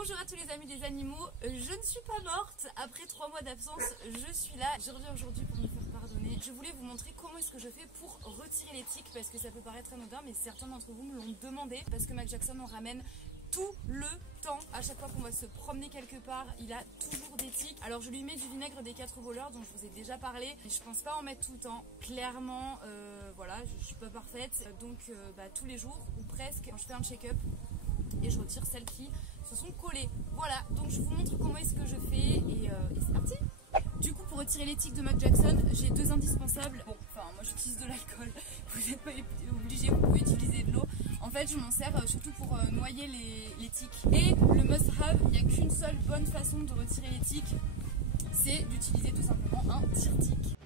Bonjour à tous les amis des animaux, je ne suis pas morte, après 3 mois d'absence, je suis là. Je reviens aujourd'hui pour me faire pardonner. Je voulais vous montrer comment est-ce que je fais pour retirer les tiques, parce que ça peut paraître anodin, mais certains d'entre vous me l'ont demandé, parce que Mac Jackson en ramène tout le temps. À chaque fois qu'on va se promener quelque part, il a toujours des tiques. Alors je lui mets du vinaigre des 4 voleurs dont je vous ai déjà parlé, mais je pense pas en mettre tout le temps. Clairement, voilà, je suis pas parfaite, donc tous les jours ou presque, quand je fais un check-up, et je retire celles qui se sont collées. Voilà, donc je vous montre comment est-ce que je fais et c'est parti. Du coup, pour retirer les tiques de Mac Jackson, j'ai 2 indispensables. Bon, enfin moi j'utilise de l'alcool, vous n'êtes pas obligé, vous pouvez utiliser de l'eau. En fait je m'en sers surtout pour noyer les tiques. Et le must have, il n'y a qu'une seule bonne façon de retirer les tiques, c'est d'utiliser tout simplement un tire-tique.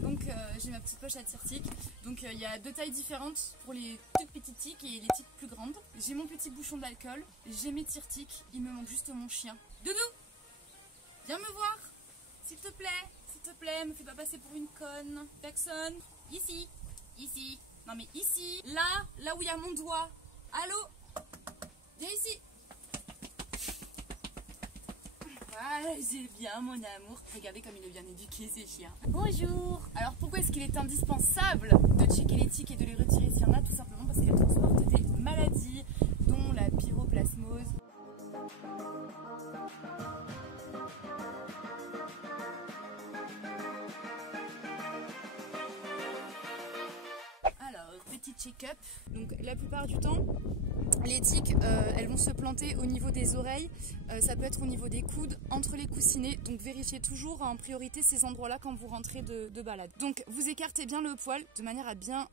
Donc j'ai ma petite poche à tire-tique. Donc il y a 2 tailles différentes pour les toutes petites tiques et les tiques plus grandes. J'ai mon petit bouchon d'alcool, j'ai mes tire-tiques, il me manque juste mon chien. Doudou, viens me voir, s'il te plaît, me fais pas passer pour une conne. Jackson, ici, non mais ici, là où il y a mon doigt. Allô, viens ici. Ah, j'ai bien mon amour. Regardez comme il est bien éduqué, ces chiens. Bonjour. Alors pourquoi est-ce qu'il est indispensable de checker les tiques et de les retirer s'il y en a? Tout simplement parce qu'elles transportent des maladies, dont la pyroplasmose. Alors, petit check-up. Donc la plupart du temps, les tiques, elles vont se planter au niveau des oreilles, ça peut être au niveau des coudes, entre les coussinets, donc vérifiez toujours en priorité ces endroits-là quand vous rentrez de balade. Donc vous écartez bien le poil de manière à bien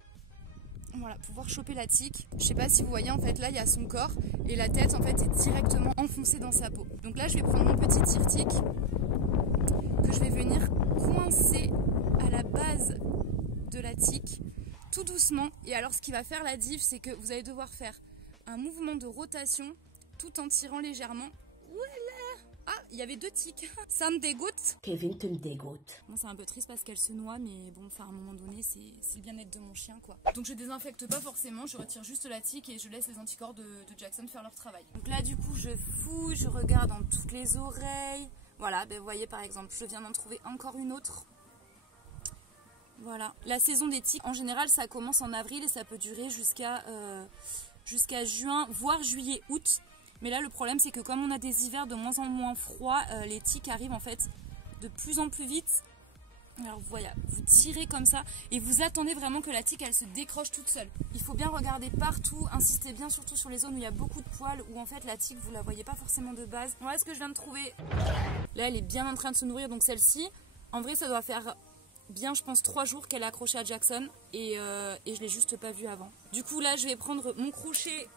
pouvoir choper la tique. Je sais pas si vous voyez, en fait là il y a son corps et la tête en fait est directement enfoncée dans sa peau. Donc là je vais prendre mon petit tire-tique que je vais venir coincer à la base de la tique tout doucement. Et alors ce qui va faire la diff, c'est que vous allez devoir faire un mouvement de rotation tout en tirant légèrement. Voilà. Ah, il y avait 2 tiques. Ça me dégoûte. Kevin, tu me dégoûtes. Bon, c'est un peu triste parce qu'elle se noie, mais bon, enfin, à un moment donné, c'est le bien-être de mon chien, quoi. Donc je désinfecte pas forcément, je retire juste la tique et je laisse les anticorps de Jackson faire leur travail. Donc là, du coup, je fouille, je regarde dans toutes les oreilles. Voilà, ben, vous voyez, par exemple, je viens d'en trouver encore une autre. Voilà. La saison des tiques, en général, ça commence en avril et ça peut durer jusqu'à juin, voire juillet, août. Mais là le problème c'est que comme on a des hivers de moins en moins froids, les tiques arrivent en fait de plus en plus vite. Alors voilà, vous tirez comme ça et vous attendez vraiment que la tique elle se décroche toute seule. Il faut bien regarder partout, insistez bien surtout sur les zones où il y a beaucoup de poils, où en fait la tique vous la voyez pas forcément de base. Voilà ce que je viens de trouver. Là elle est bien en train de se nourrir, donc celle-ci, en vrai ça doit faire bien je pense 3 jours qu'elle est accrochée à Jackson et je l'ai juste pas vue avant. Du coup là je vais prendre mon crochet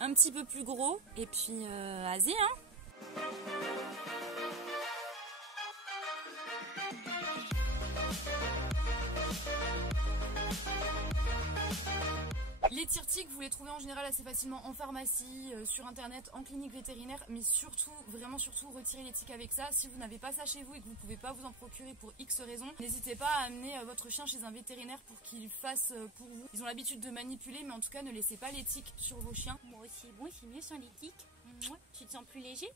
un petit peu plus gros et puis vas-y hein. Les tire-tiques, vous les trouvez en général assez facilement en pharmacie, sur internet, en clinique vétérinaire, mais surtout, vraiment surtout, retirez les tiques avec ça. Si vous n'avez pas ça chez vous et que vous ne pouvez pas vous en procurer pour X raisons, n'hésitez pas à amener votre chien chez un vétérinaire pour qu'il fasse pour vous. Ils ont l'habitude de manipuler, mais en tout cas, ne laissez pas les tiques sur vos chiens. Moi aussi, bon, c'est mieux sans les tiques. Tu te sens plus léger?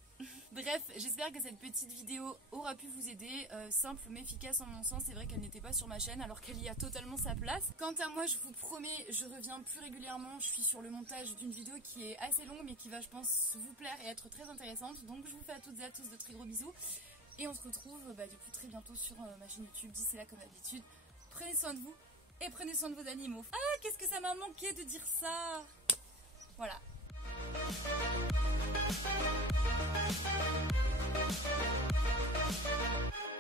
Bref, j'espère que cette petite vidéo aura pu vous aider, simple mais efficace en mon sens. C'est vrai qu'elle n'était pas sur ma chaîne alors qu'elle y a totalement sa place. Quant à moi, je vous promets, je reviens plus régulièrement. Je suis sur le montage d'une vidéo qui est assez longue mais qui va, je pense, vous plaire et être très intéressante. Donc je vous fais à toutes et à tous de très gros bisous. Et on se retrouve du coup très bientôt sur ma chaîne YouTube. D'ici là, comme d'habitude, prenez soin de vous et prenez soin de vos animaux. Ah, qu'est-ce que ça m'a manqué de dire ça. Voilà. Thank you.